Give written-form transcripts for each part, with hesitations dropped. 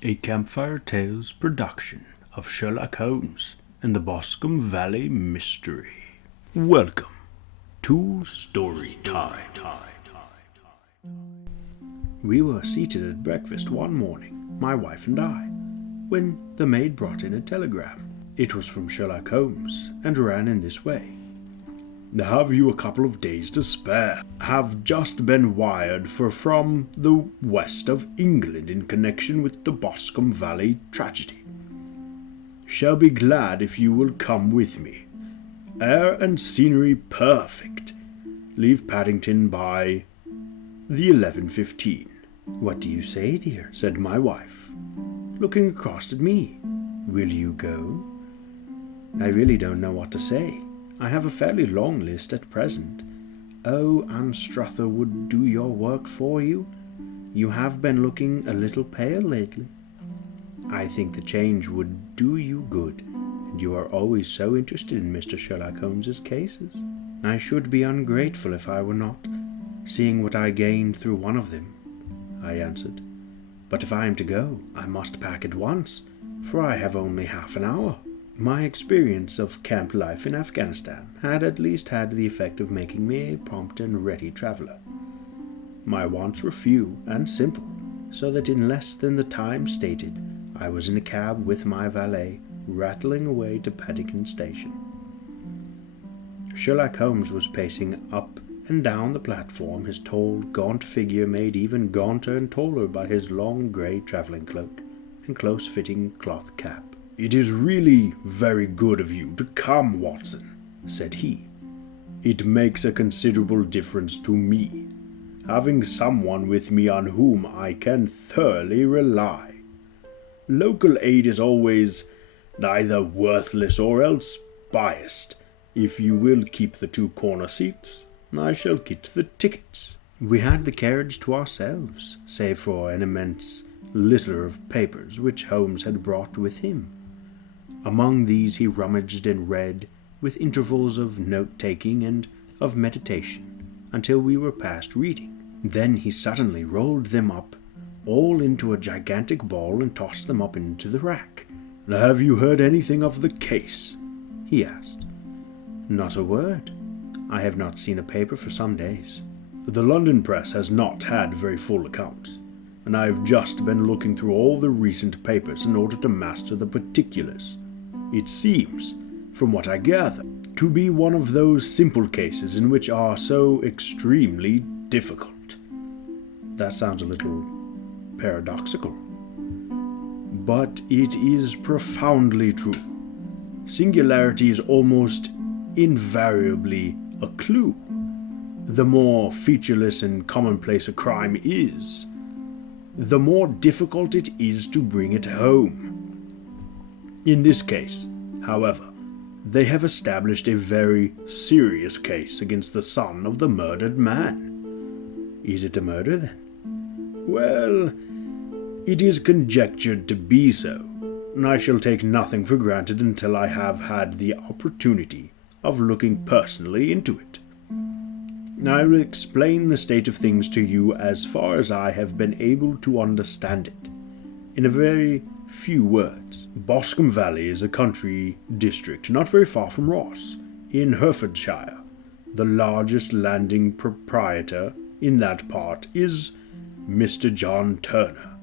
A Campfire Tales production of Sherlock Holmes and the Boscombe Valley Mystery. Welcome to Story Time. We were seated at breakfast one morning, my wife and I, when the maid brought in a telegram. It was from Sherlock Holmes and ran in this way. Have you a couple of days to spare? Have just been wired from the west of England in connection with the Boscombe Valley tragedy. Shall be glad if you will come with me. Air and scenery perfect. Leave Paddington by the 11:15. What do you say, dear? Said my wife, looking across at me. Will you go? I really don't know what to say. I have a fairly long list at present. Oh, Anne Struther would do your work for you. You have been looking a little pale lately. I think the change would do you good, and you are always so interested in Mr. Sherlock Holmes's cases. I should be ungrateful if I were not, seeing what I gained through one of them, I answered. But if I am to go, I must pack at once, for I have only half an hour. My experience of camp life in Afghanistan had at least had the effect of making me a prompt and ready traveller. My wants were few and simple, so that in less than the time stated, I was in a cab with my valet, rattling away to Paddington Station. Sherlock Holmes was pacing up and down the platform, his tall, gaunt figure made even gaunter and taller by his long grey travelling cloak and close-fitting cloth cap. It is really very good of you to come, Watson, said he. It makes a considerable difference to me, having someone with me on whom I can thoroughly rely. Local aid is always either worthless or else biased. If you will keep the two corner seats, I shall get the tickets. We had the carriage to ourselves, save for an immense litter of papers which Holmes had brought with him. Among these he rummaged and read, with intervals of note-taking and of meditation, until we were past reading. Then he suddenly rolled them up, all into a gigantic ball, and tossed them up into the rack. Have you heard anything of the case? He asked. Not a word. I have not seen a paper for some days. The London press has not had very full accounts, and I have just been looking through all the recent papers in order to master the particulars. It seems, from what I gather, to be one of those simple cases in which are so extremely difficult. That sounds a little paradoxical, but it is profoundly true. Singularity is almost invariably a clue. The more featureless and commonplace a crime is, the more difficult it is to bring it home. In this case, however, they have established a very serious case against the son of the murdered man. Is it a murder, then? Well, it is conjectured to be so, and I shall take nothing for granted until I have had the opportunity of looking personally into it. I will explain the state of things to you as far as I have been able to understand it, in a very few words. Boscombe Valley is a country district not very far from Ross, in Herefordshire. The largest landing proprietor in that part is Mr. John Turner,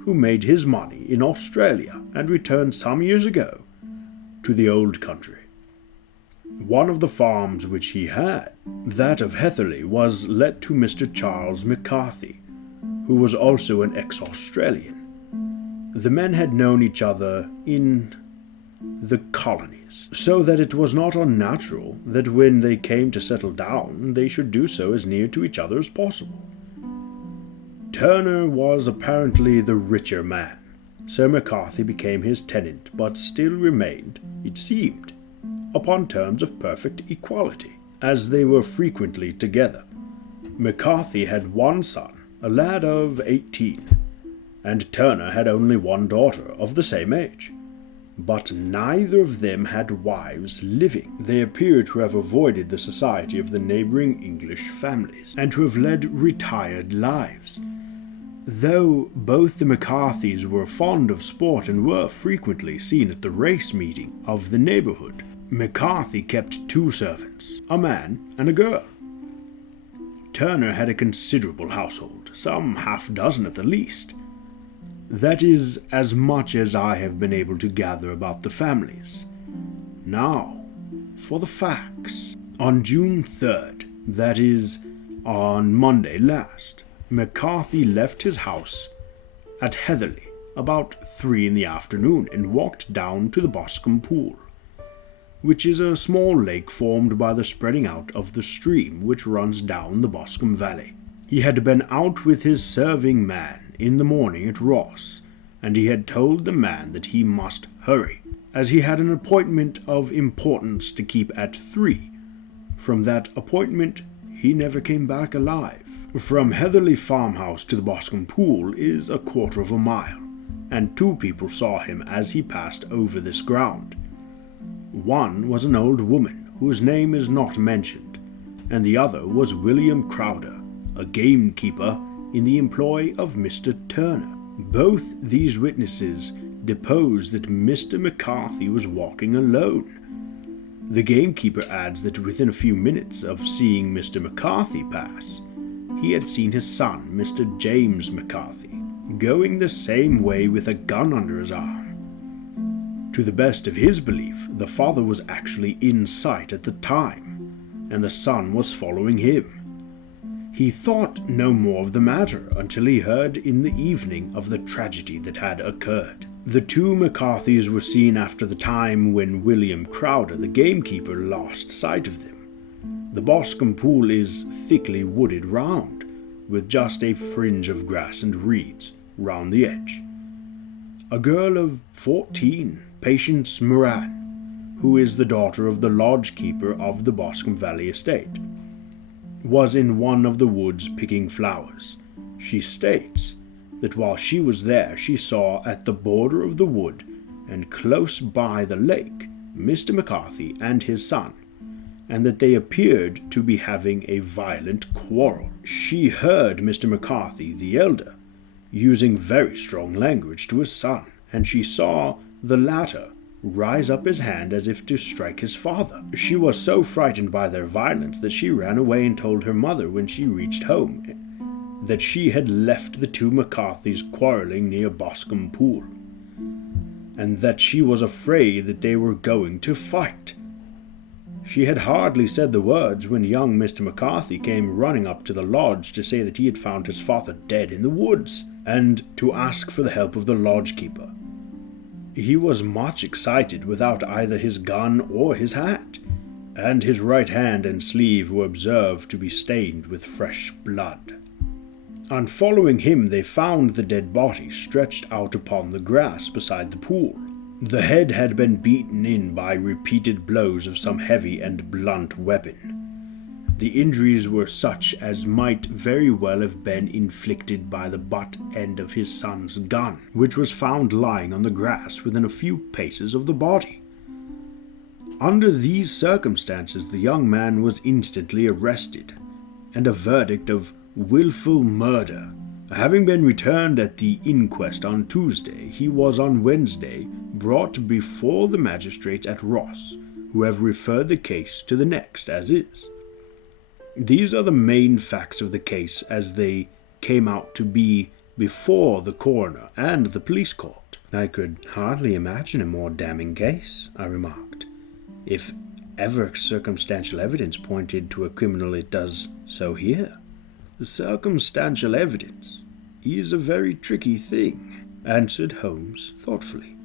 who made his money in Australia and returned some years ago to the old country. One of the farms which he had, that of Hetherley, was let to Mr. Charles McCarthy, who was also an ex-Australian. The men had known each other in the colonies, so that it was not unnatural that when they came to settle down, they should do so as near to each other as possible. Turner was apparently the richer man. Sir McCarthy became his tenant, but still remained, it seemed, upon terms of perfect equality, as they were frequently together. McCarthy had one son, a lad of 18, and Turner had only one daughter of the same age. But neither of them had wives living. They appear to have avoided the society of the neighbouring English families, and to have led retired lives. Though both the McCarthys were fond of sport and were frequently seen at the race meeting of the neighbourhood, McCarthy kept 2 servants, a man and a girl. Turner had a considerable household, some half-dozen at the least. That is as much as I have been able to gather about the families. Now, for the facts. On June 3rd, that is, on Monday last, McCarthy left his house at Heatherley about 3 in the afternoon and walked down to the Boscombe pool, which is a small lake formed by the spreading out of the stream which runs down the Boscombe valley. He had been out with his serving man in the morning at Ross, and he had told the man that he must hurry, as he had an appointment of importance to keep at 3. From that appointment he never came back alive. From Heatherley farmhouse to the Boscombe pool is a 1/4 of a mile, and 2 people saw him as he passed over this ground. One was an old woman, whose name is not mentioned, and the other was William Crowder, a gamekeeper in the employ of Mr. Turner. Both these witnesses deposed that Mr. McCarthy was walking alone. The gamekeeper adds that within a few minutes of seeing Mr. McCarthy pass, he had seen his son, Mr. James McCarthy, going the same way with a gun under his arm. To the best of his belief, the father was actually in sight at the time, and the son was following him. He thought no more of the matter until he heard in the evening of the tragedy that had occurred. The 2 McCarthys were seen after the time when William Crowder, the gamekeeper, lost sight of them. The Boscombe pool is thickly wooded round, with just a fringe of grass and reeds round the edge. A girl of 14, Patience Moran, who is the daughter of the lodge-keeper of the Boscombe Valley estate, was in one of the woods picking flowers. She states that while she was there she saw at the border of the wood and close by the lake Mr. McCarthy and his son, and that they appeared to be having a violent quarrel. She heard Mr. McCarthy, the elder, using very strong language to his son, and she saw the latter rise up his hand as if to strike his father. She was so frightened by their violence that she ran away and told her mother when she reached home that she had left the 2 McCarthys quarrelling near Boscombe pool, and that she was afraid that they were going to fight. She had hardly said the words when young Mr. McCarthy came running up to the lodge to say that he had found his father dead in the woods, and to ask for the help of the lodge-keeper. He was much excited without either his gun or his hat, and his right hand and sleeve were observed to be stained with fresh blood. On following him they found the dead body stretched out upon the grass beside the pool. The head had been beaten in by repeated blows of some heavy and blunt weapon. The injuries were such as might very well have been inflicted by the butt end of his son's gun, which was found lying on the grass within a few paces of the body. Under these circumstances the young man was instantly arrested, and a verdict of wilful murder having been returned at the inquest on Tuesday, he was on Wednesday brought before the magistrates at Ross, who have referred the case to the next as is. These are the main facts of the case as they came out to be before the coroner and the police court. I could hardly imagine a more damning case, I remarked. If ever circumstantial evidence pointed to a criminal, it does so here. Circumstantial evidence is a very tricky thing, answered Holmes thoughtfully.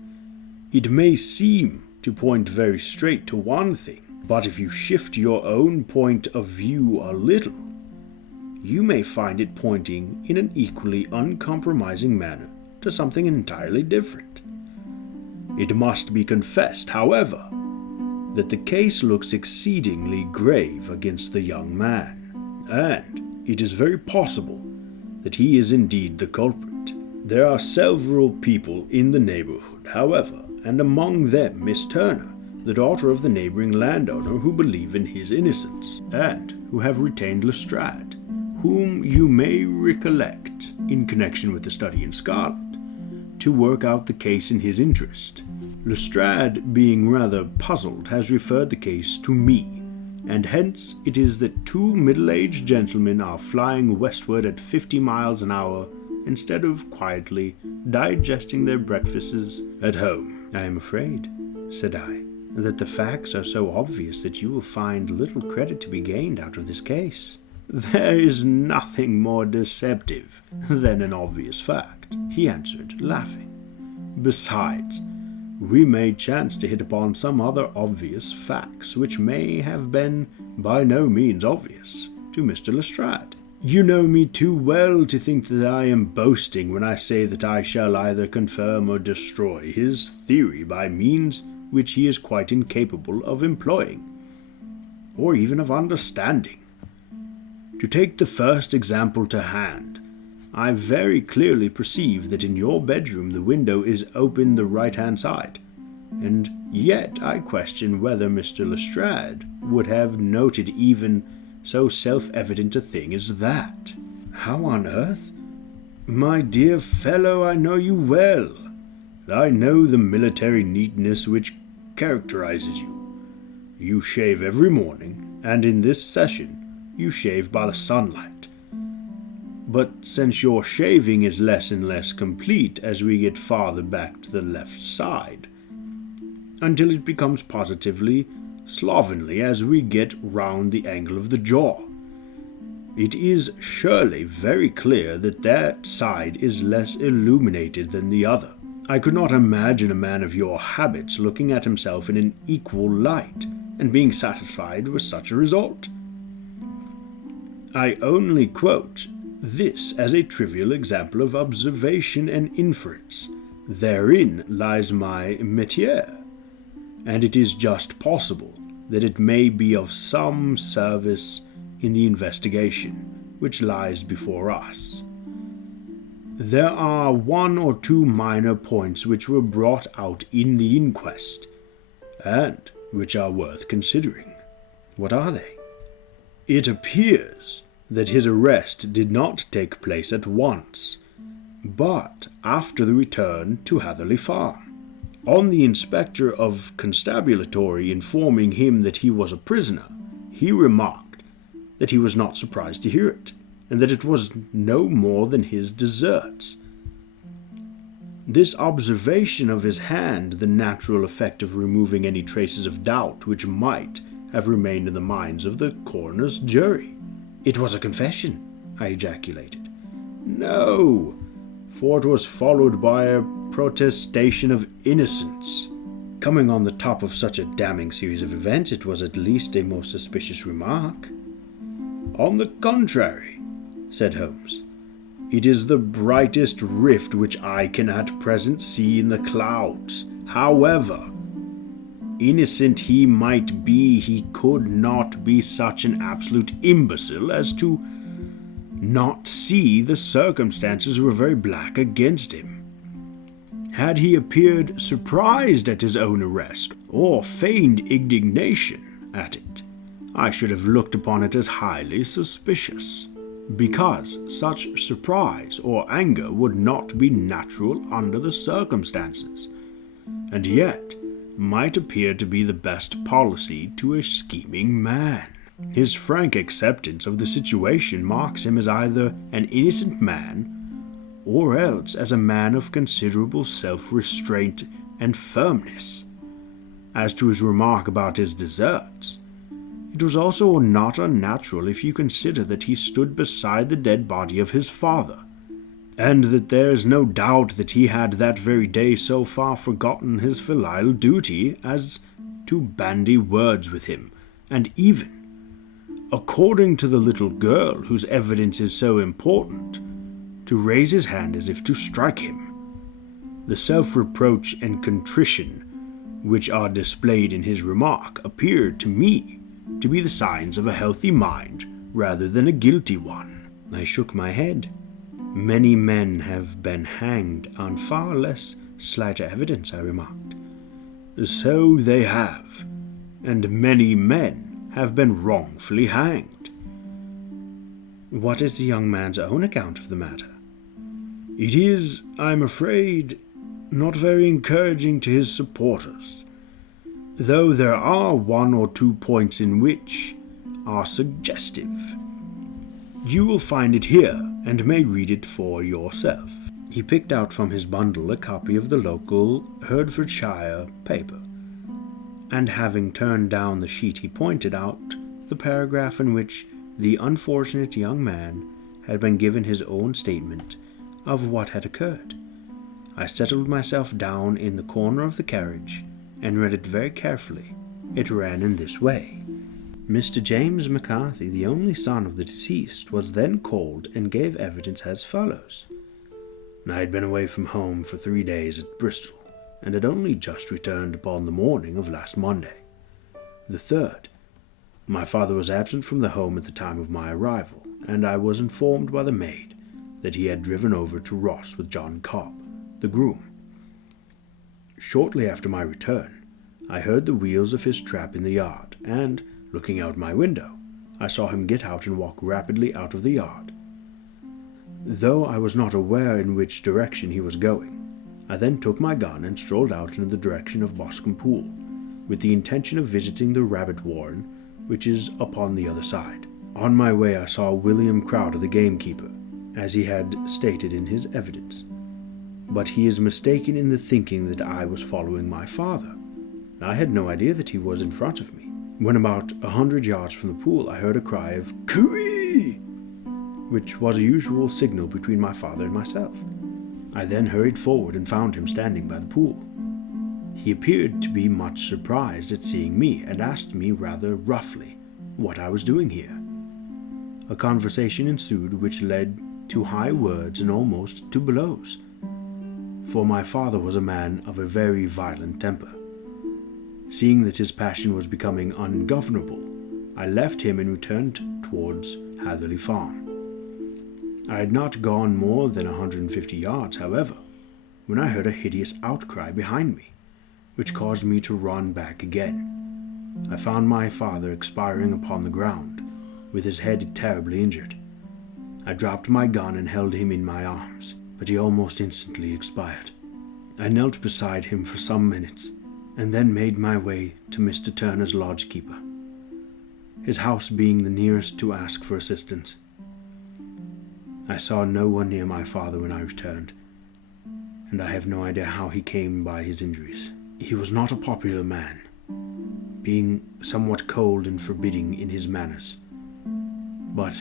It may seem to point very straight to one thing, but if you shift your own point of view a little, you may find it pointing in an equally uncompromising manner to something entirely different. It must be confessed, however, that the case looks exceedingly grave against the young man, and it is very possible that he is indeed the culprit. There are several people in the neighborhood, however, and among them Miss Turner, the daughter of the neighboring landowner, who believe in his innocence, and who have retained Lestrade, whom you may recollect in connection with the study in Scarlet, to work out the case in his interest. Lestrade, being rather puzzled, has referred the case to me, and hence it is that two middle-aged gentlemen are flying westward at 50 miles an hour instead of quietly digesting their breakfasts at home. I am afraid, said I, that the facts are so obvious that you will find little credit to be gained out of this case. There is nothing more deceptive than an obvious fact, he answered, laughing. Besides, we may chance to hit upon some other obvious facts which may have been by no means obvious to Mr. Lestrade. You know me too well to think that I am boasting when I say that I shall either confirm or destroy his theory by means which he is quite incapable of employing, or even of understanding. To take the first example to hand, I very clearly perceive that in your bedroom the window is open the right-hand side, and yet I question whether Mr. Lestrade would have noted even so self-evident a thing as that. How on earth? My dear fellow, I know you well. I know the military neatness which characterizes you. You shave every morning, and in this session you shave by the sunlight. But since your shaving is less and less complete as we get farther back to the left side, until it becomes positively slovenly as we get round the angle of the jaw, it is surely very clear that that side is less illuminated than the other. I could not imagine a man of your habits looking at himself in an equal light and being satisfied with such a result. I only quote this as a trivial example of observation and inference. Therein lies my métier, and it is just possible that it may be of some service in the investigation which lies before us. There are one or two minor points which were brought out in the inquest, and which are worth considering. What are they? It appears that his arrest did not take place at once, but after the return to Hatherley Farm. On the inspector of constabulary informing him that he was a prisoner, he remarked that he was not surprised to hear it, and that it was no more than his deserts. This observation of his hand, the natural effect of removing any traces of doubt which might have remained in the minds of the coroner's jury. It was a confession, I ejaculated. No, for it was followed by a protestation of innocence. Coming on the top of such a damning series of events, it was at least a most suspicious remark. On the contrary, said Holmes, it is the brightest rift which I can at present see in the clouds. However innocent he might be, he could not be such an absolute imbecile as to not see the circumstances were very black against him. Had he appeared surprised at his own arrest, or feigned indignation at it, I should have looked upon it as highly suspicious, because such surprise or anger would not be natural under the circumstances, and yet might appear to be the best policy to a scheming man. His frank acceptance of the situation marks him as either an innocent man, or else as a man of considerable self-restraint and firmness. As to his remark about his deserts, it was also not unnatural if you consider that he stood beside the dead body of his father, and that there is no doubt that he had that very day so far forgotten his filial duty as to bandy words with him, and even, according to the little girl whose evidence is so important, to raise his hand as if to strike him. The self-reproach and contrition which are displayed in his remark appear to me to be the signs of a healthy mind rather than a guilty one. I shook my head. Many men have been hanged on far less slighter evidence, I remarked. So they have, and many men have been wrongfully hanged. What is the young man's own account of the matter? It is, I'm afraid, not very encouraging to his supporters, though there are 1 or 2 points in which are suggestive. You will find it here, and may read it for yourself. He picked out from his bundle a copy of the local Hertfordshire paper, and having turned down the sheet he pointed out the paragraph in which the unfortunate young man had been given his own statement of what had occurred. I settled myself down in the corner of the carriage and read it very carefully. It ran in this way. Mr. James McCarthy, the only son of the deceased, was then called and gave evidence as follows. I had been away from home for 3 days at Bristol, and had only just returned upon the morning of last Monday, the 3rd. My father was absent from the home at the time of my arrival, and I was informed by the maid that he had driven over to Ross with John Cobb, the groom. Shortly after my return, I heard the wheels of his trap in the yard, and, looking out my window, I saw him get out and walk rapidly out of the yard. Though I was not aware in which direction he was going, I then took my gun and strolled out in the direction of Boscombe Pool, with the intention of visiting the rabbit warren, which is upon the other side. On my way I saw William Crowder, the gamekeeper, as he had stated in his evidence. But he is mistaken in the thinking that I was following my father. I had no idea that he was in front of me. When about 100 yards from the pool, I heard a cry of "Cooey!" which was a usual signal between my father and myself. I then hurried forward and found him standing by the pool. He appeared to be much surprised at seeing me, and asked me rather roughly what I was doing here. A conversation ensued which led to high words and almost to blows, for my father was a man of a very violent temper. Seeing that his passion was becoming ungovernable, I left him and returned towards Hatherley Farm. I had not gone more than 150 yards, however, when I heard a hideous outcry behind me, which caused me to run back again. I found my father expiring upon the ground, with his head terribly injured. I dropped my gun and held him in my arms, but he almost instantly expired. I knelt beside him for some minutes, and then made my way to Mr. Turner's lodge-keeper, his house being the nearest to ask for assistance. I saw no one near my father when I returned, and I have no idea how he came by his injuries. He was not a popular man, being somewhat cold and forbidding in his manners, but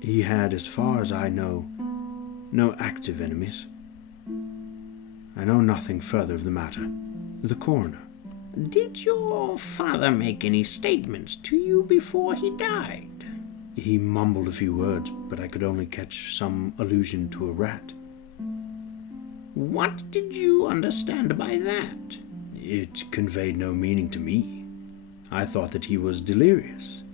he had, as far as I know, no active enemies. I know nothing further of the matter. The coroner. Did your father make any statements to you before he died? He mumbled a few words, but I could only catch some allusion to a rat. What did you understand by that? It conveyed no meaning to me. I thought that he was delirious.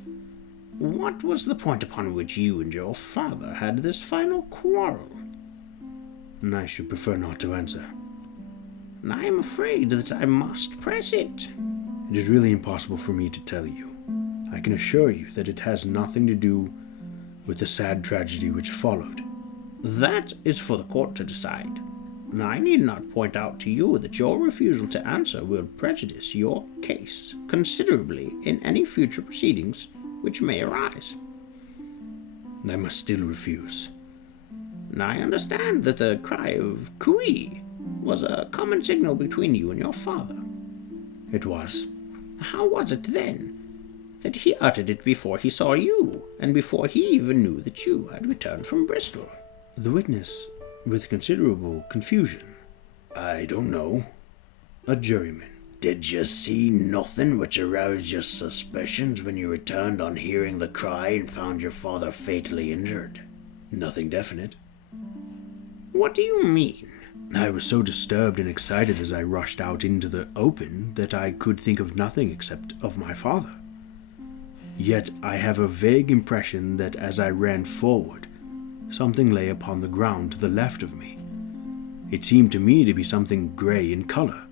What was the point upon which you and your father had this final quarrel? I should prefer not to answer. I am afraid that I must press it. It is really impossible for me to tell you. I can assure you that it has nothing to do with the sad tragedy which followed. That is for the court to decide. I need not point out to you that your refusal to answer will prejudice your case considerably in any future proceedings which may arise. I must still refuse. I understand that the cry of "Cooey" was a common signal between you and your father. It was. How was it, then, that he uttered it before he saw you, and before he even knew that you had returned from Bristol? The witness, with considerable confusion. I don't know. A juryman. Did you see nothing which aroused your suspicions when you returned on hearing the cry and found your father fatally injured? Nothing definite. What do you mean? I was so disturbed and excited as I rushed out into the open that I could think of nothing except of my father. Yet I have a vague impression that as I ran forward, something lay upon the ground to the left of me. It seemed to me to be something grey in colour,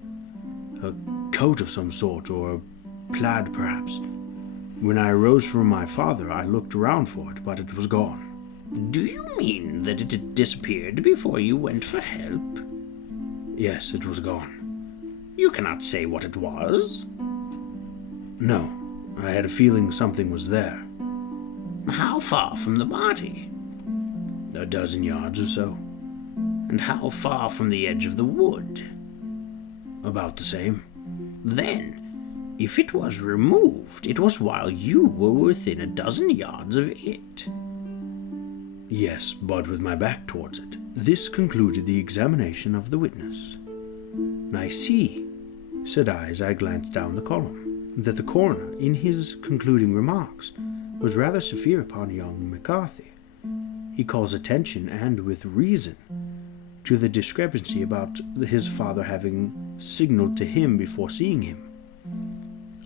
a coat of some sort, or a plaid perhaps. When I arose from my father, I looked around for it, but it was gone. Do you mean that it had disappeared before you went for help? Yes, it was gone. You cannot say what it was? No, I had a feeling something was there. How far from the body? 12 yards or so. And how far from the edge of the wood? About the same. Then, if it was removed, it was while you were within 12 yards of it. Yes, but with my back towards it. This concluded the examination of the witness. I see, said I as I glanced down the column, that the coroner, in his concluding remarks, was rather severe upon young McCarthy. He calls attention, and with reason, to the discrepancy about his father having signaled to him before seeing him.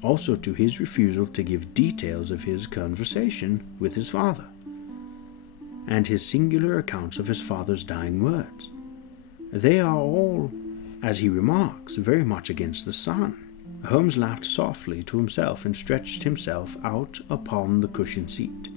Also to his refusal to give details of his conversation with his father, and his singular accounts of his father's dying words. They are all, as he remarks, very much against the son. Holmes laughed softly to himself and stretched himself out upon the cushioned seat.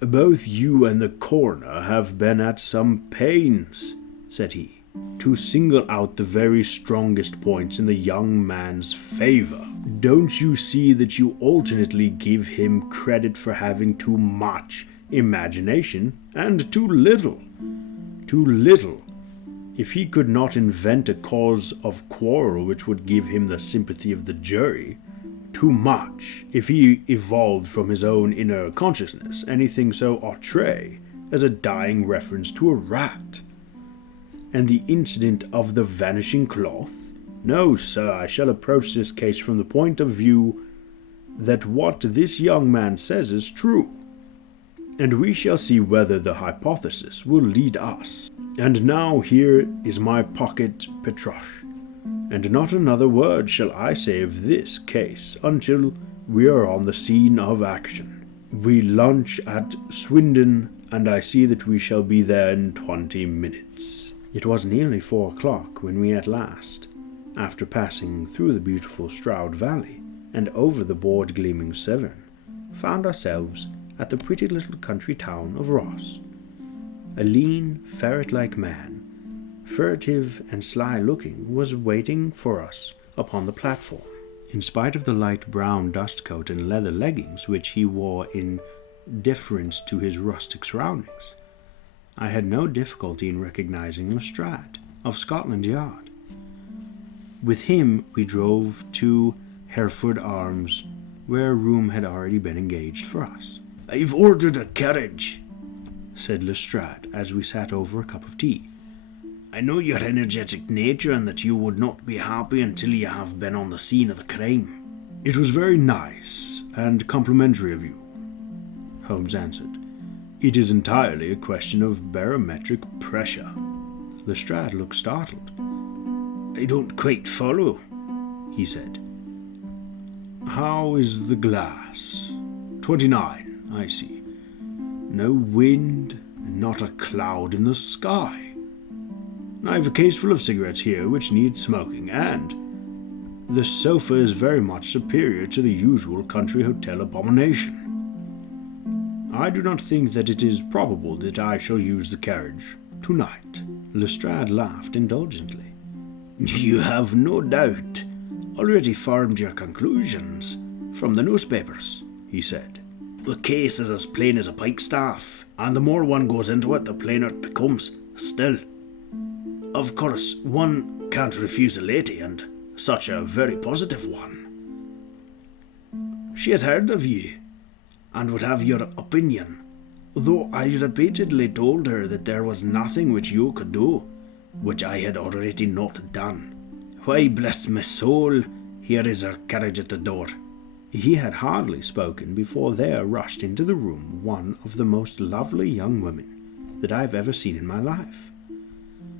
Both you and the coroner have been at some pains, said he, to single out the very strongest points in the young man's favor. Don't you see that you alternately give him credit for having too much imagination and too little? Too little, if he could not invent a cause of quarrel which would give him the sympathy of the jury. Too much, if he evolved from his own inner consciousness anything so outre as a dying reference to a rat. And the incident of the vanishing cloth? No, sir, I shall approach this case from the point of view that what this young man says is true, and we shall see whether the hypothesis will lead us. And now here is my pocket Petroche, and not another word shall I say of this case until we are on the scene of action. We lunch at Swindon, and I see that we shall be there in 20 minutes. It was nearly 4 o'clock when we at last, after passing through the beautiful Stroud Valley and over the broad gleaming Severn, found ourselves at the pretty little country town of Ross. A lean, ferret-like man, furtive and sly-looking, was waiting for us upon the platform. In spite of the light brown dust coat and leather leggings which he wore in deference to his rustic surroundings, I had no difficulty in recognizing Lestrade, of Scotland Yard. With him we drove to Hereford Arms, where a room had already been engaged for us. "I've ordered a carriage," said Lestrade, as we sat over a cup of tea. "I know your energetic nature and that you would not be happy until you have been on the scene of the crime." "It was very nice and complimentary of you," Holmes answered. "It is entirely a question of barometric pressure." Lestrade looked startled. "I don't quite follow," he said. "How is the glass? 29, I see. No wind, and not a cloud in the sky. I have a case full of cigarettes here which need smoking, and the sofa is very much superior to the usual country hotel abomination. I do not think that it is probable that I shall use the carriage tonight." Lestrade laughed indulgently. "You have no doubt already formed your conclusions from the newspapers," he said. "The case is as plain as a pikestaff, and the more one goes into it, the plainer it becomes. Still, of course, one can't refuse a lady, and such a very positive one. She has heard of you, and would have your opinion, though I repeatedly told her that there was nothing which you could do, which I had already not done. Why, bless my soul, here is her carriage at the door." He had hardly spoken before there rushed into the room one of the most lovely young women that I have ever seen in my life.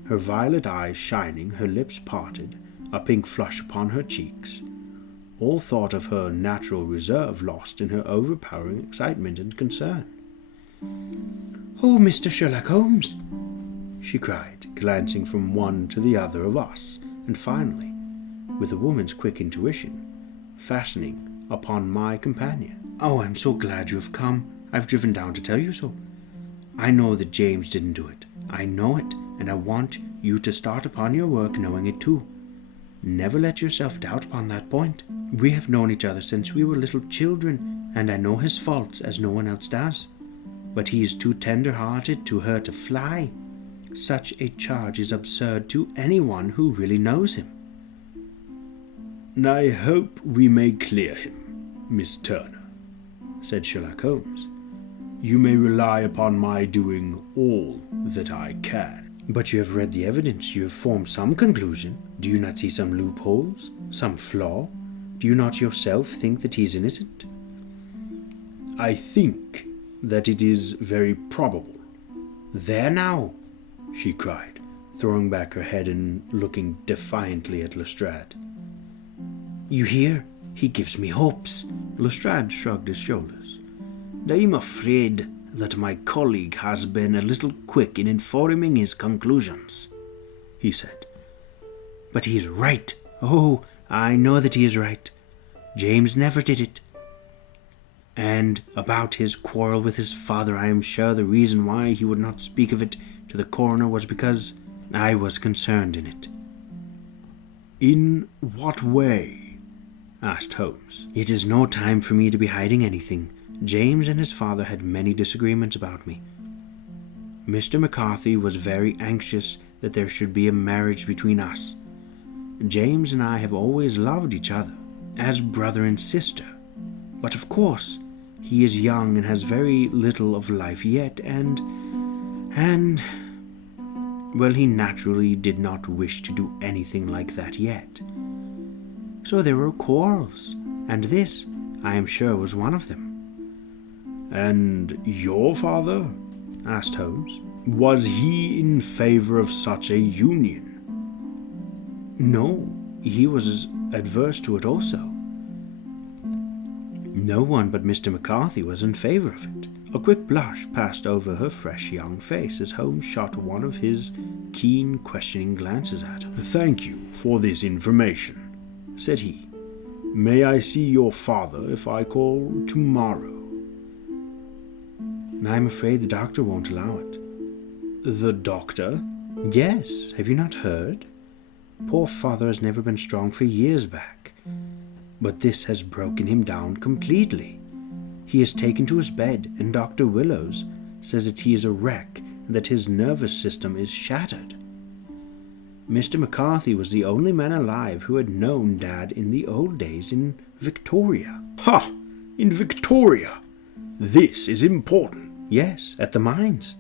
Her violet eyes shining, her lips parted, a pink flush upon her cheeks, all thought of her natural reserve lost in her overpowering excitement and concern. "Oh, Mr. Sherlock Holmes!" she cried, glancing from one to the other of us, and finally, with a woman's quick intuition, fastening upon my companion. "Oh, I'm so glad you have come. I've driven down to tell you so. I know that James didn't do it. I know it, and I want you to start upon your work knowing it too. Never let yourself doubt upon that point. We have known each other since we were little children, and I know his faults as no one else does. But he is too tender-hearted to hurt a fly. Such a charge is absurd to anyone who really knows him. I hope we may clear him, Miss Turner, said Sherlock Holmes. You may rely upon my doing all that I can. But you have read the evidence. You have formed some conclusion. Do you not see some loopholes, some flaw? Do you not yourself think that he is innocent? I think that it is very probable. There now, she cried, throwing back her head and looking defiantly at Lestrade. You hear? He gives me hopes. Lestrade shrugged his shoulders. I'm afraid that my colleague has been a little quick in informing his conclusions, he said. But he is right. Oh, I know that he is right. James never did it. And about his quarrel with his father, I am sure the reason why he would not speak of it to the coroner was because I was concerned in it. In what way? Asked Holmes. It is no time for me to be hiding anything. James and his father had many disagreements about me. Mr. McCarthy was very anxious that there should be a marriage between us. James and I have always loved each other, as brother and sister. But of course, he is young and has very little of life yet, and well, he naturally did not wish to do anything like that yet. So there were quarrels, and this, I am sure, was one of them. And your father? Asked Holmes. Was he in favor of such a union? No, he was adverse to it also. No one but Mr. McCarthy was in favor of it. A quick blush passed over her fresh young face as Holmes shot one of his keen, questioning glances at her. Thank you for this information, said he. May I see your father if I call tomorrow? I'm afraid the doctor won't allow it. The doctor? Yes, have you not heard? Poor father has never been strong for years back, but this has broken him down completely. He is taken to his bed, and Dr. Willows says that he is a wreck and that his nervous system is shattered. Mr. McCarthy was the only man alive who had known Dad in the old days in Victoria. Ha! In Victoria! This is important. Yes, at the mines.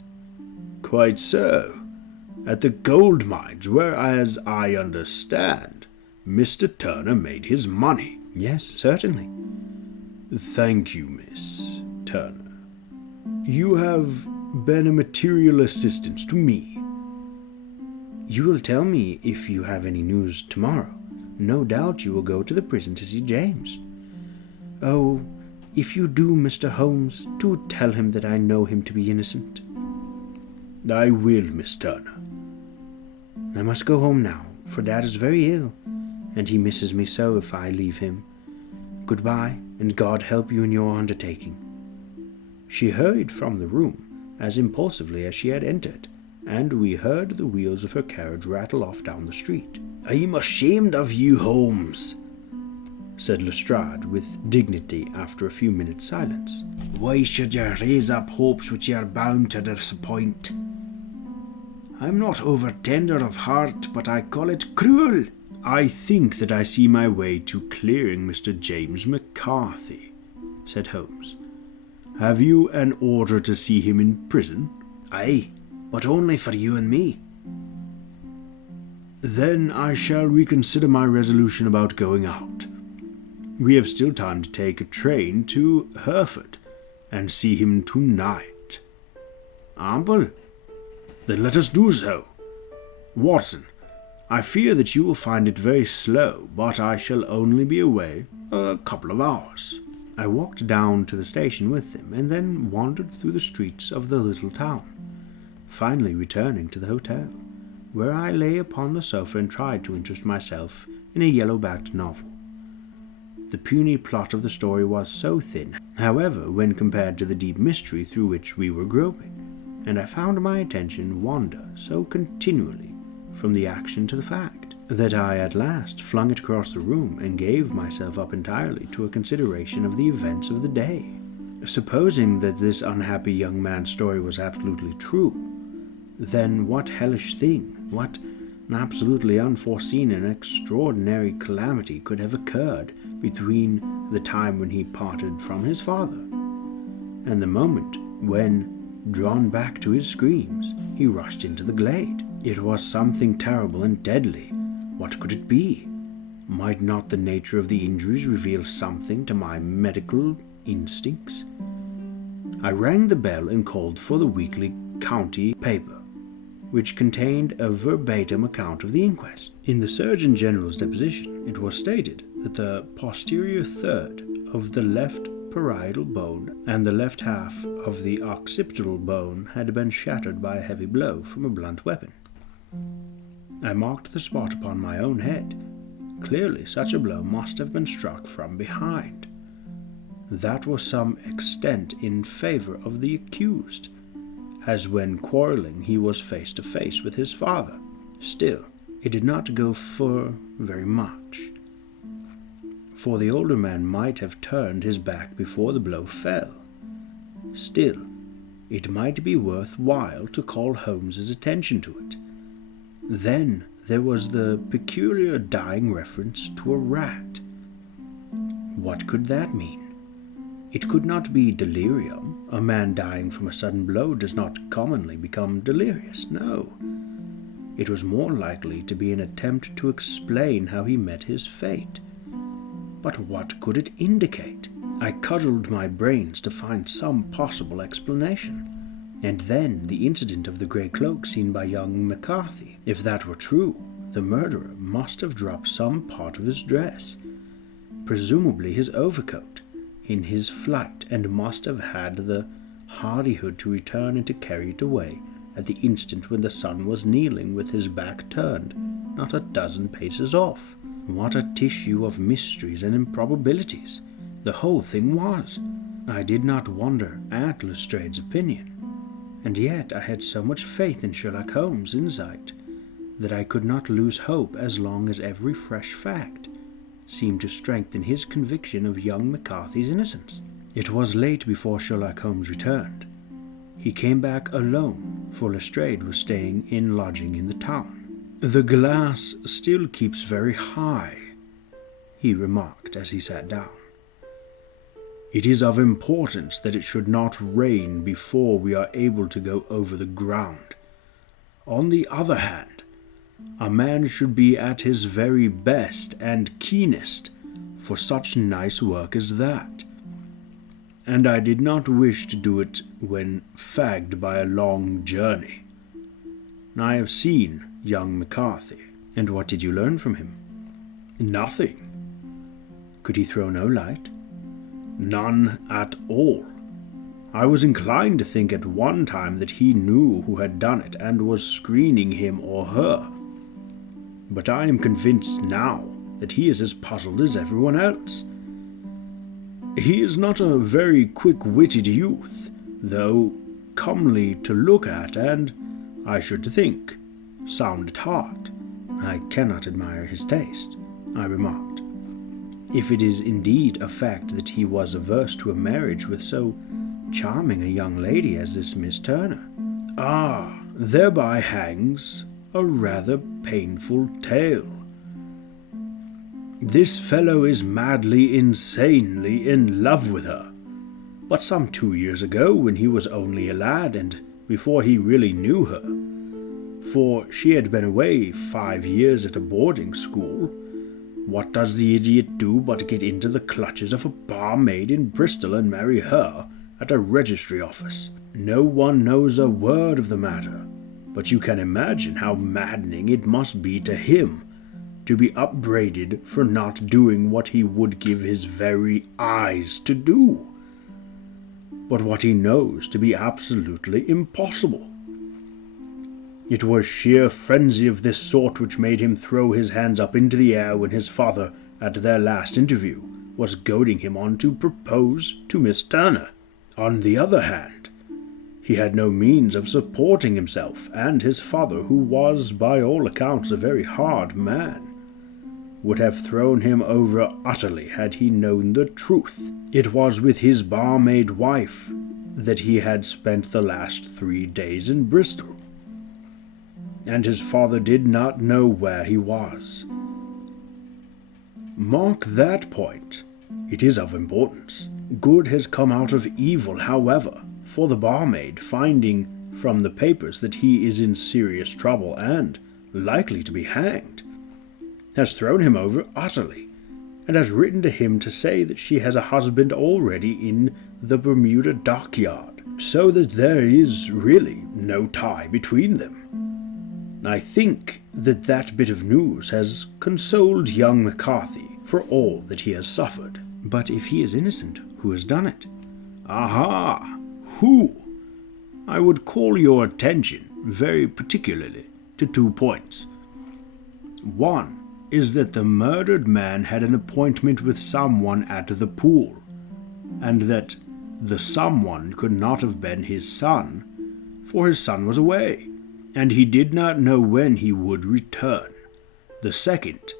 Quite so. At the gold mines, where, as I understand, Mr. Turner made his money. Yes, certainly. Thank you, Miss Turner. You have been a material assistance to me. You will tell me if you have any news tomorrow. No doubt you will go to the prison to see James. Oh, if you do, Mr. Holmes, do tell him that I know him to be innocent. I will, Miss Turner. I must go home now, for Dad is very ill, and he misses me so if I leave him. Goodbye, and God help you in your undertaking. She hurried from the room as impulsively as she had entered, and we heard the wheels of her carriage rattle off down the street. I'm ashamed of you, Holmes, said Lestrade with dignity after a few minutes' silence. Why should you raise up hopes which you are bound to disappoint? I'm not over-tender of heart, but I call it cruel. I think that I see my way to clearing Mr. James McCarthy, said Holmes. Have you an order to see him in prison? Aye, but only for you and me. Then I shall reconsider my resolution about going out. We have still time to take a train to Hereford and see him tonight. Ample? Then let us do so. Watson, I fear that you will find it very slow, but I shall only be away a couple of hours. I walked down to the station with him and then wandered through the streets of the little town, finally returning to the hotel, where I lay upon the sofa and tried to interest myself in a yellow-backed novel. The puny plot of the story was so thin, however, when compared to the deep mystery through which we were groping, and I found my attention wander so continually from the action to the fact that I at last flung it across the room and gave myself up entirely to a consideration of the events of the day. Supposing that this unhappy young man's story was absolutely true, then what hellish thing, what an absolutely unforeseen and extraordinary calamity could have occurred between the time when he parted from his father and the moment when, drawn back to his screams, he rushed into the glade? It was something terrible and deadly. What could it be? Might not the nature of the injuries reveal something to my medical instincts? I rang the bell and called for the weekly county paper, which contained a verbatim account of the inquest. In the Surgeon General's deposition, it was stated that the posterior third of the left parietal bone and the left half of the occipital bone had been shattered by a heavy blow from a blunt weapon. I marked the spot upon my own head. Clearly, such a blow must have been struck from behind. That was some extent in favor of the accused, as when quarreling he was face to face with his father. Still, it did not go for very much, for the older man might have turned his back before the blow fell. Still, it might be worth while to call Holmes's attention to it. Then there was the peculiar dying reference to a rat. What could that mean? It could not be delirium. A man dying from a sudden blow does not commonly become delirious, no. It was more likely to be an attempt to explain how he met his fate. But what could it indicate? I cudgelled my brains to find some possible explanation. And then the incident of the grey cloak seen by young McCarthy. If that were true, the murderer must have dropped some part of his dress, presumably his overcoat, in his flight, and must have had the hardihood to return and to carry it away at the instant when the sun was kneeling with his back turned, not a dozen paces off. What a tissue of mysteries and improbabilities the whole thing was! I did not wonder at Lestrade's opinion, and yet I had so much faith in Sherlock Holmes' insight that I could not lose hope as long as every fresh fact seemed to strengthen his conviction of young McCarthy's innocence. It was late before Sherlock Holmes returned. He came back alone, for Lestrade was staying in lodging in the town. "The glass still keeps very high," he remarked as he sat down. "It is of importance that it should not rain before we are able to go over the ground. On the other hand, a man should be at his very best and keenest for such nice work as that, and I did not wish to do it when fagged by a long journey. I have seen young McCarthy." "And what did you learn from him?" "Nothing." "Could he throw no light?" "None at all. I was inclined to think at one time that he knew who had done it and was screening him or her. But I am convinced now that he is as puzzled as everyone else. He is not a very quick-witted youth, though comely to look at and, I should think, sound at heart." "I cannot admire his taste," I remarked, "if it is indeed a fact that he was averse to a marriage with so charming a young lady as this Miss Turner." "Ah, thereby hangs a rather painful tale. This fellow is madly, insanely in love with her. But some 2 years ago, when he was only a lad, and before he really knew her, for she had been away 5 years at a boarding school, what does the idiot do but get into the clutches of a barmaid in Bristol and marry her at a registry office? No one knows a word of the matter, but you can imagine how maddening it must be to him to be upbraided for not doing what he would give his very eyes to do, but what he knows to be absolutely impossible. It was sheer frenzy of this sort which made him throw his hands up into the air when his father, at their last interview, was goading him on to propose to Miss Turner. On the other hand, He had no means of supporting himself, and his father, who was by all accounts a very hard man, would have thrown him over utterly had he known the truth. It was with his barmaid wife that he had spent the last 3 days in Bristol, and his father did not know where he was. Mark that point. It is of importance. Good has come out of evil, however, for the barmaid, finding from the papers that he is in serious trouble and likely to be hanged, has thrown him over utterly, and has written to him to say that she has a husband already in the Bermuda dockyard, so that there is really no tie between them. I think that bit of news has consoled young McCarthy for all that he has suffered. But if he is innocent, who has done it? Aha! Who? I would call your attention very particularly to 2 points. One is that the murdered man had an appointment with someone at the pool, and that the someone could not have been his son, for his son was away, and he did not know when he would return. The second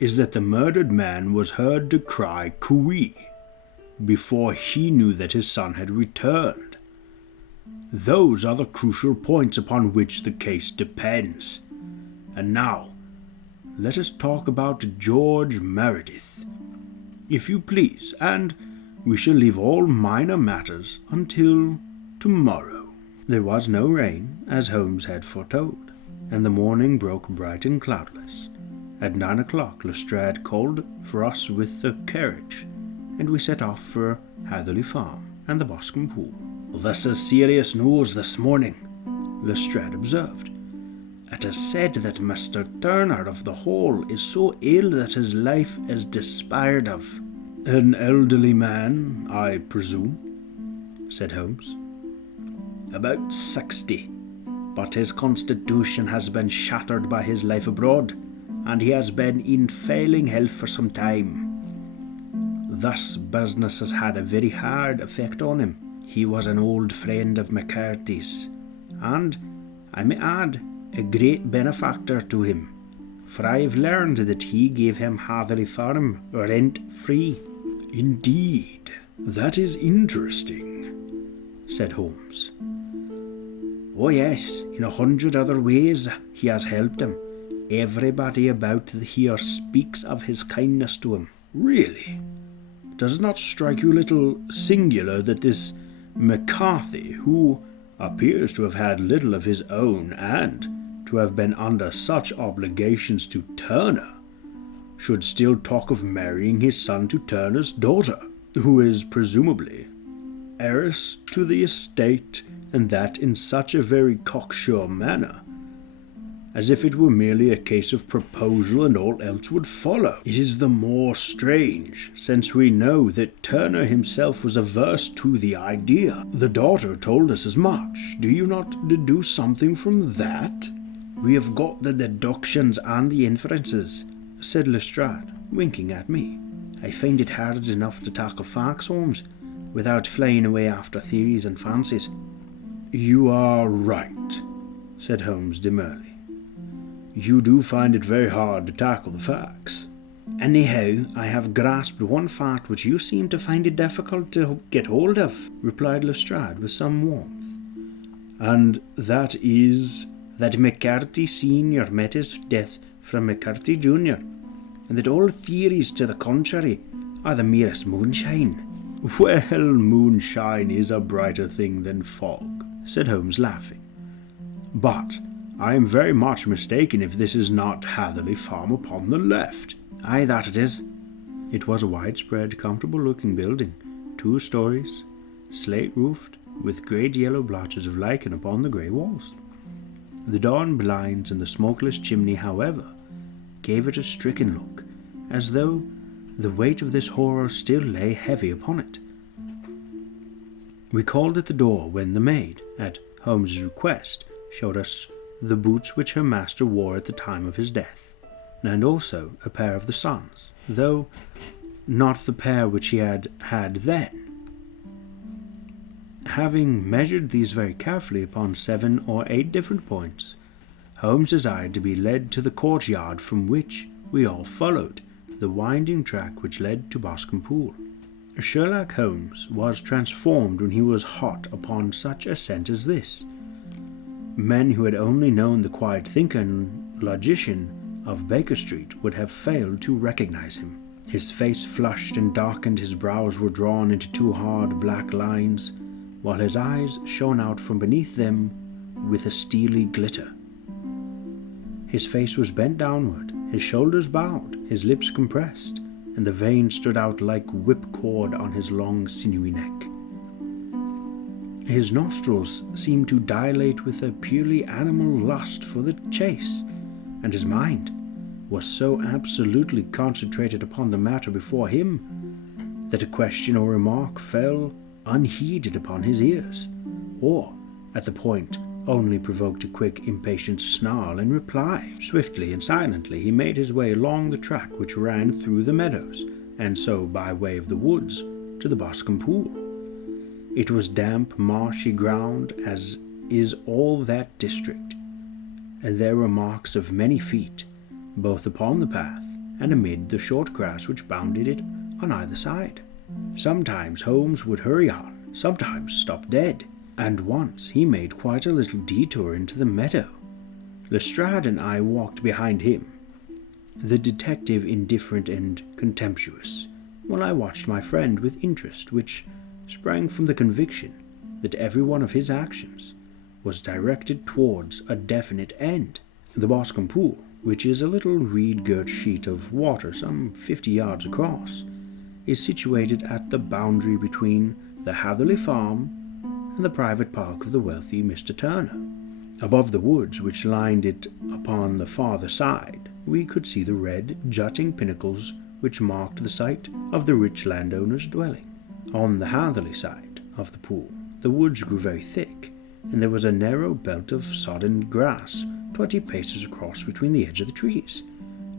is that the murdered man was heard to cry "Cooee" before he knew that his son had returned. Those are the crucial points upon which the case depends. And now, let us talk about George Meredith, if you please, and we shall leave all minor matters until tomorrow. There was no rain, as Holmes had foretold, and the morning broke bright and cloudless. At 9 o'clock Lestrade called for us with the carriage, and we set off for Hatherley Farm and the Boscombe Pool. "This is serious news this morning," Lestrade observed. "It is said that Mr. Turner of the Hall is so ill that his life is despaired of." "An elderly man, I presume?" said Holmes. "About 60, but his constitution has been shattered by his life abroad, and he has been in failing health for some time. Thus business has had a very hard effect on him. He was an old friend of McCarthy's, and, I may add, a great benefactor to him, for I have learned that he gave him Hatherley Farm rent-free." "Indeed, that is interesting," said Holmes. "Oh yes, in 100 other ways he has helped him. Everybody about here speaks of his kindness to him." "Really? Does it not strike you a little singular that this McCarthy, who appears to have had little of his own and to have been under such obligations to Turner, should still talk of marrying his son to Turner's daughter, who is presumably heiress to the estate, and that in such a very cocksure manner, as if it were merely a case of proposal and all else would follow? It is the more strange, since we know that Turner himself was averse to the idea. The daughter told us as much. Do you not deduce something from that?" "We have got the deductions and the inferences," said Lestrade, winking at me. "I find it hard enough to tackle facts, Holmes, without flying away after theories and fancies." "You are right," said Holmes demurely. "You do find it very hard to tackle the facts." "Anyhow, I have grasped one fact which you seem to find it difficult to get hold of," replied Lestrade with some warmth. "And that is?" "That McCarthy Sr. met his death from McCarthy Jr., and that all theories to the contrary are the merest moonshine." "Well, moonshine is a brighter thing than fog," said Holmes, laughing. "But I am very much mistaken if this is not Hatherley Farm upon the left." "Aye, that it is." It was a widespread, comfortable-looking building, 2 stories, slate-roofed, with great yellow blotches of lichen upon the grey walls. The dawn blinds and the smokeless chimney, however, gave it a stricken look, as though the weight of this horror still lay heavy upon it. We called at the door when the maid, at Holmes's request, showed us the boots which her master wore at the time of his death, and also a pair of the son's, though not the pair which he had had then. Having measured these very carefully upon 7 or 8 different points, Holmes desired to be led to the courtyard, from which we all followed the winding track which led to Boscombe Pool. Sherlock Holmes was transformed when he was hot upon such a scent as this. Men who had only known the quiet thinker and logician of Baker Street would have failed to recognize him. His face flushed and darkened, his brows were drawn into 2 hard black lines, while his eyes shone out from beneath them with a steely glitter. His face was bent downward, his shoulders bowed, his lips compressed, and the veins stood out like whipcord on his long sinewy neck. His nostrils seemed to dilate with a purely animal lust for the chase, and his mind was so absolutely concentrated upon the matter before him that a question or remark fell unheeded upon his ears, or, at the point, only provoked a quick, impatient snarl in reply. Swiftly and silently he made his way along the track which ran through the meadows, and so by way of the woods to the Boscombe Pool. It was damp, marshy ground, as is all that district, and there were marks of many feet, both upon the path and amid the short grass which bounded it on either side. Sometimes Holmes would hurry on, sometimes stop dead, and once he made quite a little detour into the meadow. Lestrade and I walked behind him, the detective indifferent and contemptuous, while I watched my friend with interest which sprang from the conviction that every one of his actions was directed towards a definite end. The Boscombe Pool, which is a little reed-girt sheet of water some 50 yards across, is situated at the boundary between the Hatherley Farm and the private park of the wealthy Mr. Turner. Above the woods which lined it upon the farther side, we could see the red, jutting pinnacles which marked the site of the rich landowner's dwelling. On the Hatherley side of the pool, the woods grew very thick, and there was a narrow belt of sodden grass 20 paces across between the edge of the trees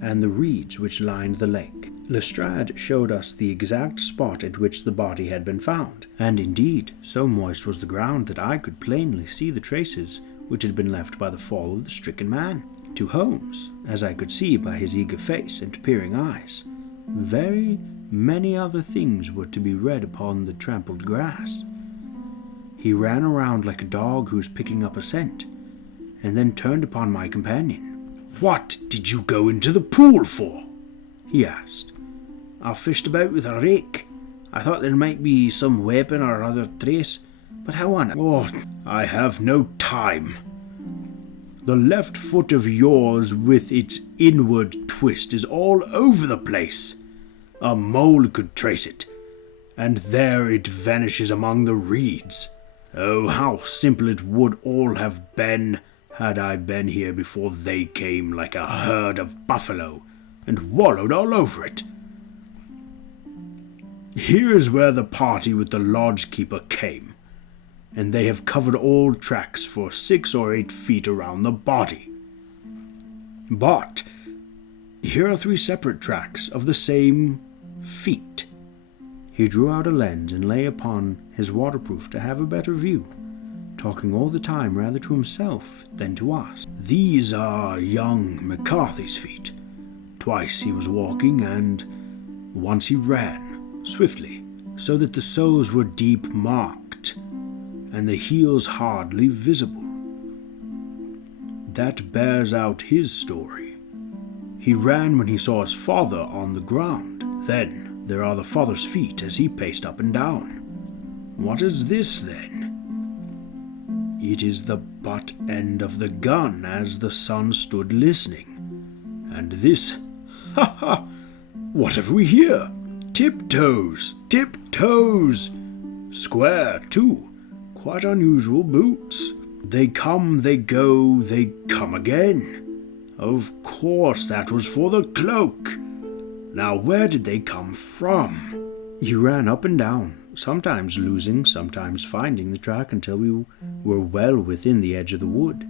and the reeds which lined the lake. Lestrade showed us the exact spot at which the body had been found, and indeed so moist was the ground that I could plainly see the traces which had been left by the fall of the stricken man. To Holmes, as I could see by his eager face and peering eyes, very many other things were to be read upon the trampled grass. He ran around like a dog who is picking up a scent, and then turned upon my companion. "What did you go into the pool for?" he asked. "I fished about with a rake. I thought there might be some weapon or other trace, but how on..." "Oh, I have no time. The left foot of yours with its inward twist is all over the place. A mole could trace it, and there it vanishes among the reeds. Oh, how simple it would all have been had I been here before they came like a herd of buffalo and wallowed all over it. Here's where the party with the lodge-keeper came, and they have covered all tracks for 6 or 8 feet around the body. But here are 3 separate tracks of the same feet." He drew out a lens and lay upon his waterproof to have a better view, talking all the time rather to himself than to us. "These are young McCarthy's feet. Twice he was walking, and once he ran, swiftly, so that the soles were deep marked, and the heels hardly visible. That bears out his story. He ran when he saw his father on the ground. Then there are the father's feet as he paced up and down. What is this, then? It is the butt end of the gun as the son stood listening. And this, ha ha, what have we here? Tiptoes, tiptoes! Square, too. Quite unusual boots. They come, they go, they come again. Of course, that was for the cloak. Now, where did they come from?" He ran up and down, sometimes losing, sometimes finding the track until we were well within the edge of the wood,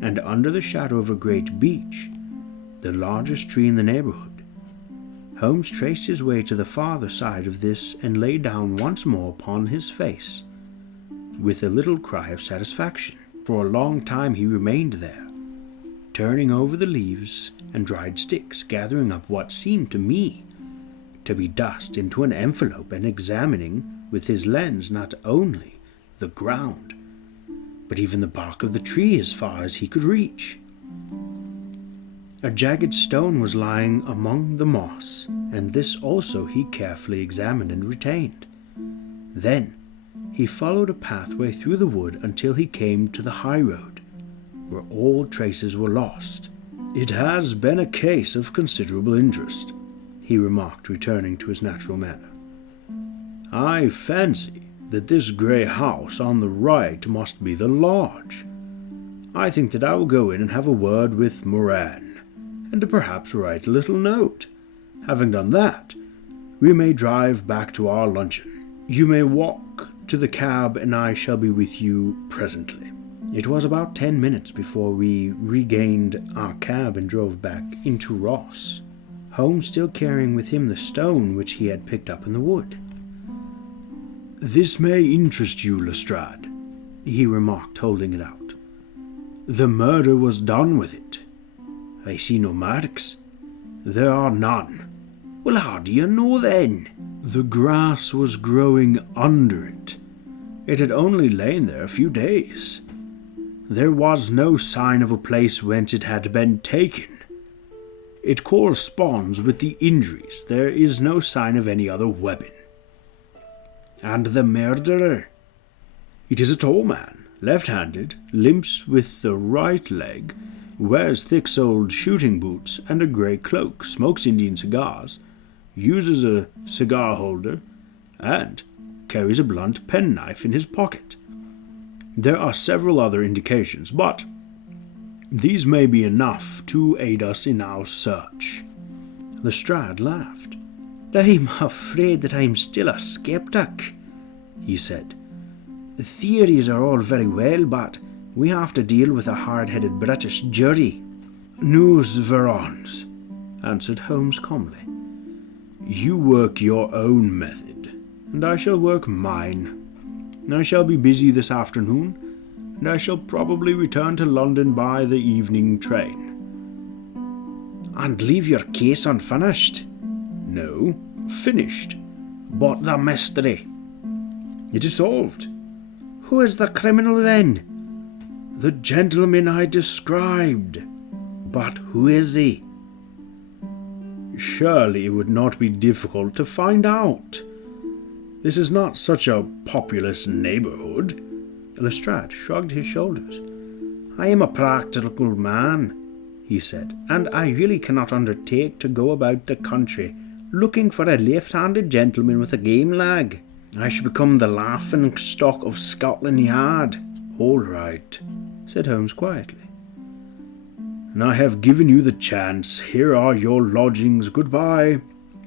and under the shadow of a great beech, the largest tree in the neighborhood. Holmes traced his way to the farther side of this and lay down once more upon his face, with a little cry of satisfaction. For a long time he remained there, turning over the leaves and dried sticks, gathering up what seemed to me to be dust into an envelope and examining with his lens not only the ground, but even the bark of the tree as far as he could reach. A jagged stone was lying among the moss, and this also he carefully examined and retained. Then he followed a pathway through the wood until he came to the high road, where all traces were lost. "It has been a case of considerable interest," he remarked, returning to his natural manner. "I fancy that this grey house on the right must be the lodge. I think that I will go in and have a word with Moran, and perhaps write a little note. Having done that, we may drive back to our luncheon. You may walk to the cab, and I shall be with you presently." It was about 10 minutes before we regained our cab and drove back into Ross, Holmes still carrying with him the stone which he had picked up in the wood. "This may interest you, Lestrade," he remarked, holding it out. "The murder was done with it. I see no marks." "There are none." "Well, how do you know then?" "The grass was growing under it. It had only lain there a few days. There was no sign of a place whence it had been taken. It corresponds with the injuries. There is no sign of any other weapon." "And the murderer?" "It is a tall man, left-handed, limps with the right leg, wears thick-soled shooting boots and a grey cloak, smokes Indian cigars, uses a cigar holder, and carries a blunt penknife in his pocket. There are several other indications, but these may be enough to aid us in our search." Lestrade laughed. "I'm afraid that I'm still a skeptic," he said. "Theories are all very well, but we have to deal with a hard-headed British jury." "Nous verrons," answered Holmes calmly. "You work your own method, and I shall work mine. I shall be busy this afternoon, and I shall probably return to London by the evening train." "And leave your case unfinished?" "No, finished." "But the mystery?" "It is solved." "Who is the criminal then?" "The gentleman I described." "But who is he?" "Surely it would not be difficult to find out. This is not such a populous neighbourhood." Lestrade shrugged his shoulders. "I am a practical man," he said, "and I really cannot undertake to go about the country looking for a left-handed gentleman with a game leg. I should become the laughing stock of Scotland Yard." "All right," said Holmes quietly. "And I have given you the chance. Here are your lodgings. Goodbye.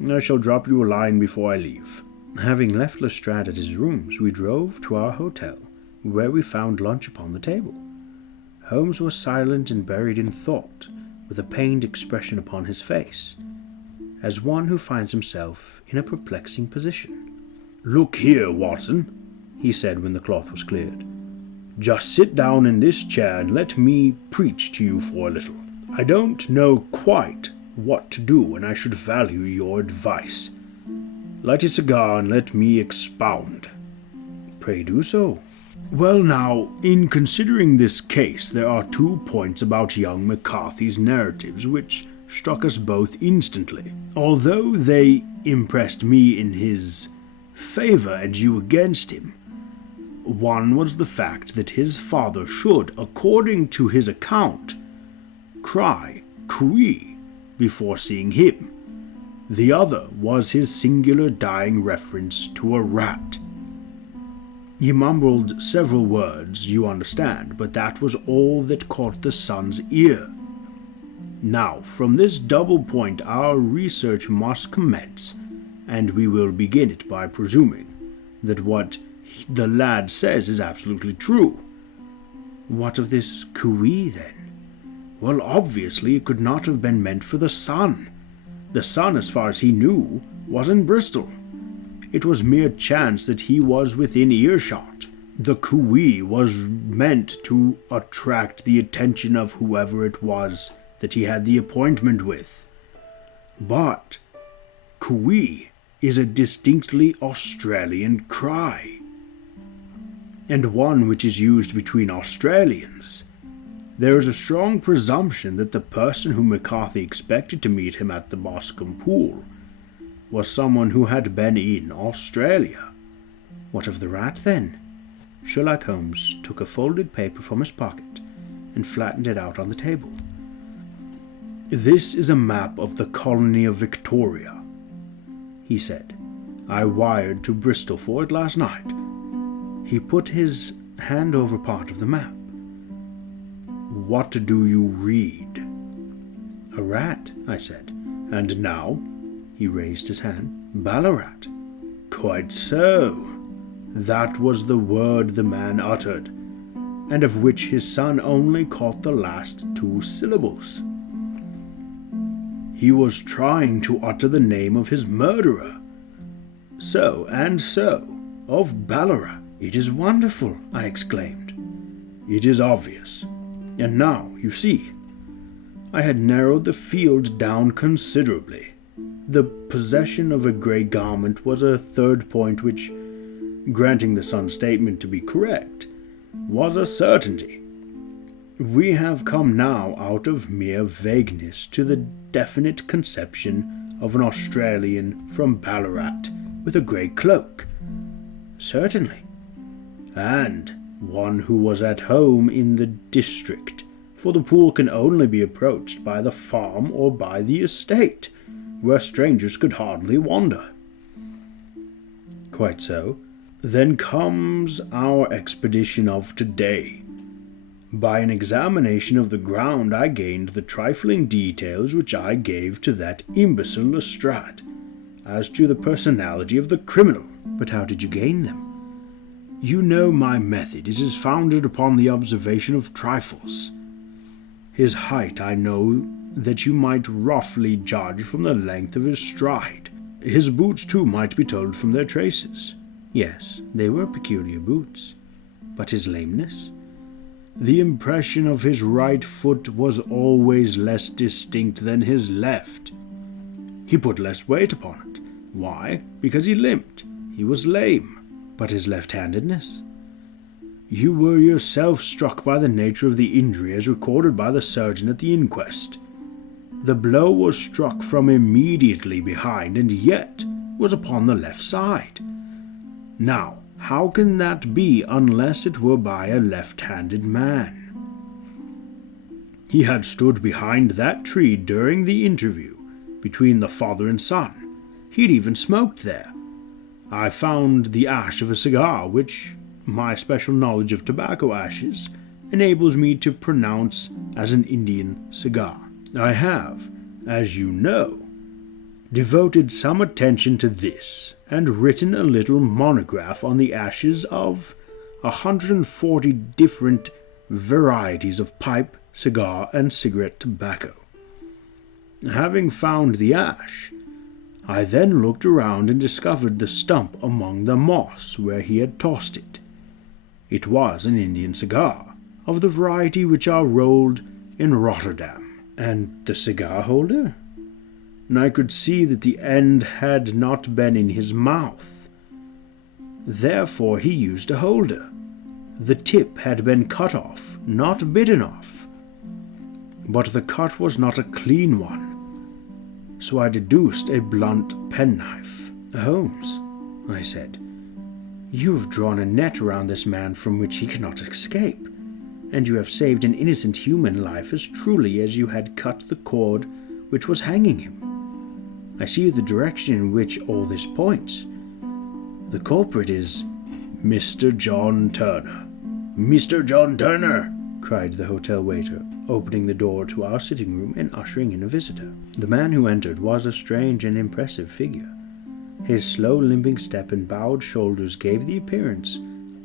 I shall drop you a line before I leave." Having left Lestrade at his rooms, we drove to our hotel, where we found lunch upon the table. Holmes was silent and buried in thought, with a pained expression upon his face, as one who finds himself in a perplexing position. "Look here, Watson," he said when the cloth was cleared. "Just sit down in this chair and let me preach to you for a little. I don't know quite what to do, and I should value your advice. Light a cigar and let me expound." "Pray do so." "Well now, in considering this case, there are 2 points about young McCarthy's narratives which struck us both instantly, although they impressed me in his favour and you against him. One was the fact that his father should, according to his account, cry "Cui" before seeing him. The other was his singular dying reference to a rat. He mumbled several words, you understand, but that was all that caught the son's ear. Now, from this double point our research must commence, and we will begin it by presuming that what the lad says is absolutely true." "What of this Cui, then?" "Well, obviously it could not have been meant for the son. The son, as far as he knew, was in Bristol. It was mere chance that he was within earshot. The Kui was meant to attract the attention of whoever it was that he had the appointment with. But Kui is a distinctly Australian cry, and one which is used between Australians. There is a strong presumption that the person whom McCarthy expected to meet him at the Boscombe pool was someone who had been in Australia. What of the rat, then? Sherlock Holmes took a folded paper from his pocket and flattened it out on the table. This is a map of the colony of Victoria, he said. I wired to Bristol for it last night. He put his hand over part of the map. What do you read? A rat, I said. And now? He raised his hand. Ballarat. Quite so. That was the word the man uttered, and of which his son only caught the last 2 syllables. He was trying to utter the name of his murderer. So, of Ballarat. It is wonderful, I exclaimed. It is obvious. And now, you see, I had narrowed the field down considerably. The possession of a grey garment was a third point which, granting the son's statement to be correct, was a certainty. We have come now out of mere vagueness to the definite conception of an Australian from Ballarat with a grey cloak. Certainly. And one who was at home in the district, for the pool can only be approached by the farm or by the estate, where strangers could hardly wander. Quite so. Then comes our expedition of today. By an examination of the ground I gained the trifling details which I gave to that imbecile Lestrade as to the personality of the criminal. But how did you gain them? You know my method. It is founded upon the observation of trifles. His height I know that you might roughly judge from the length of his stride. His boots too might be told from their traces. Yes, they were peculiar boots. But his lameness? The impression of his right foot was always less distinct than his left. He put less weight upon it. Why? Because he limped. He was lame. But his left-handedness? You were yourself struck by the nature of the injury as recorded by the surgeon at the inquest. The blow was struck from immediately behind and yet was upon the left side. Now, how can that be unless it were by a left-handed man? He had stood behind that tree during the interview between the father and son. He'd even smoked there. I found the ash of a cigar, which my special knowledge of tobacco ashes enables me to pronounce as an Indian cigar. I have, as you know, devoted some attention to this, and written a little monograph on the ashes of 140 different varieties of pipe, cigar, and cigarette tobacco. Having found the ash, I then looked around and discovered the stump among the moss where he had tossed it. It was an Indian cigar, of the variety which are rolled in Rotterdam. And the cigar holder? And I could see that the end had not been in his mouth. Therefore he used a holder. The tip had been cut off, not bitten off. But the cut was not a clean one. So I deduced a blunt penknife. Holmes, I said, you have drawn a net around this man from which he cannot escape, and you have saved an innocent human life as truly as you had cut the cord which was hanging him. I see the direction in which all this points. The culprit is Mr. John Turner. Mr. John Turner, cried the hotel waiter, opening the door to our sitting room and ushering in a visitor. The man who entered was a strange and impressive figure. His slow limping step and bowed shoulders gave the appearance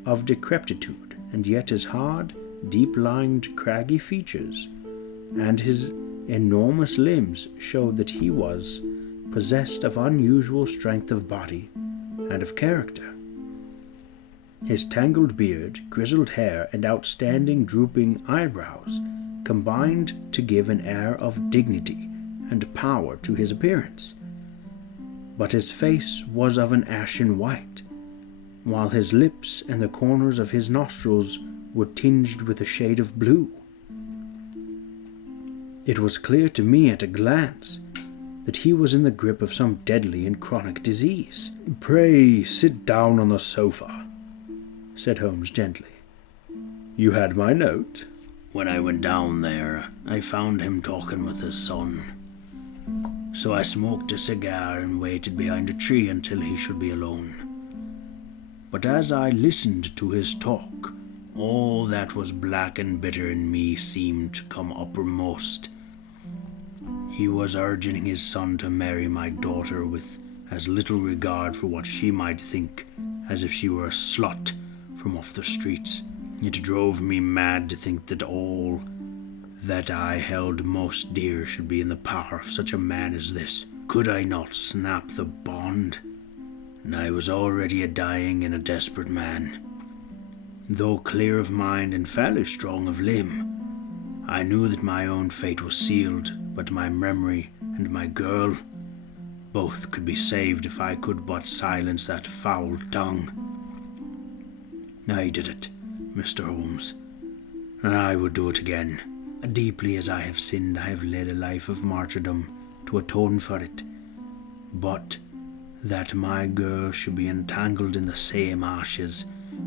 of decrepitude, and yet his hard, deep-lined, craggy features and his enormous limbs showed that he was possessed of unusual strength of body and of character. His tangled beard, grizzled hair, and outstanding drooping eyebrows combined to give an air of dignity and power to his appearance. But his face was of an ashen white, while his lips and the corners of his nostrils were tinged with a shade of blue. It was clear to me at a glance that he was in the grip of some deadly and chronic disease. "Pray sit down on the sofa," said Holmes gently. "You had my note?" When I went down there, I found him talking with his son. So I smoked a cigar and waited behind a tree until he should be alone. But as I listened to his talk, all that was black and bitter in me seemed to come uppermost. He was urging his son to marry my daughter with as little regard for what she might think as if she were a slut from off the streets. It drove me mad to think that all that I held most dear should be in the power of such a man as this. Could I not snap the bond? And I was already a dying and a desperate man. Though clear of mind and fairly strong of limb, I knew that my own fate was sealed, but my memory and my girl, both could be saved if I could but silence that foul tongue. I did it, Mr. Holmes, and I would do it again. Deeply as I have sinned, I have led a life of martyrdom to atone for it. But that my girl should be entangled in the same ashes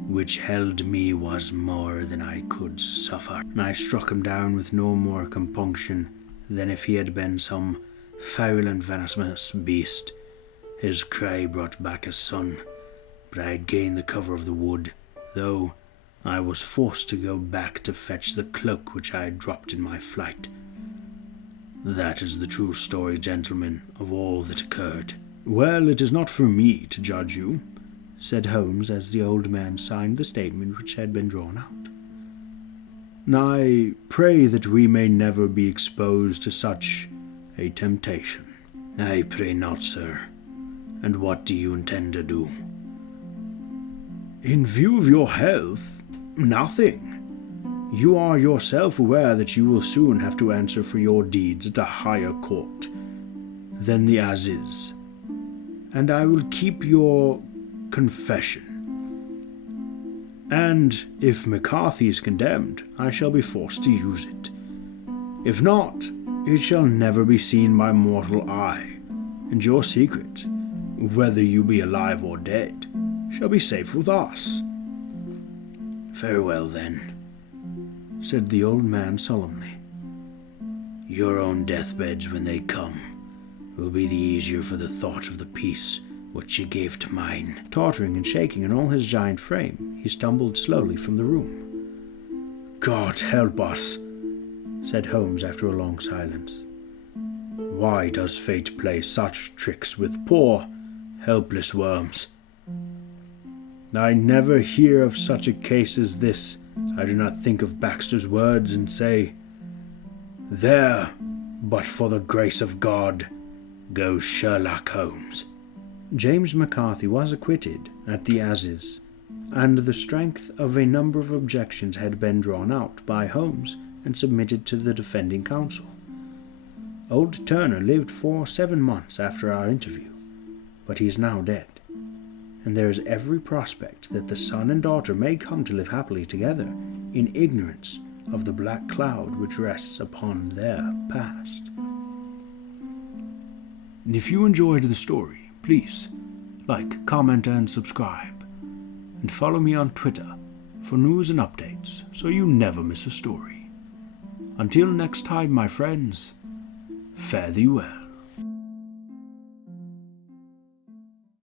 which held me was more than I could suffer. And I struck him down with no more compunction than if he had been some foul and venomous beast. His cry brought back his son, but I had gained the cover of the wood, though I was forced to go back to fetch the cloak which I had dropped in my flight. That is the true story, gentlemen, of all that occurred. "Well, it is not for me to judge you," said Holmes as the old man signed the statement which had been drawn out. "I pray that we may never be exposed to such a temptation." "I pray not, sir. And what do you intend to do?" "In view of your health, nothing. You are yourself aware that you will soon have to answer for your deeds at a higher court than the Aziz, and I will keep your confession. And if McCarthy is condemned, I shall be forced to use it. If not, it shall never be seen by mortal eye, and your secret, whether you be alive or dead, shall be safe with us." "Farewell, then," said the old man solemnly. "Your own deathbeds, when they come, will be the easier for the thought of the peace which you gave to mine." Tottering and shaking in all his giant frame, he stumbled slowly from the room. "God help us," said Holmes after a long silence. "Why does fate play such tricks with poor, helpless worms? I never hear of such a case as this. I do not think of Baxter's words and say, 'There, but for the grace of God, goes Sherlock Holmes.'" James McCarthy was acquitted at the Aziz, and the strength of a number of objections had been drawn out by Holmes and submitted to the defending counsel. Old Turner lived for 7 months after our interview, but he is now dead, and there is every prospect that the son and daughter may come to live happily together in ignorance of the black cloud which rests upon their past. If you enjoyed the story, please like, comment, and subscribe, and follow me on Twitter for news and updates so you never miss a story. Until next time, my friends, fare thee well.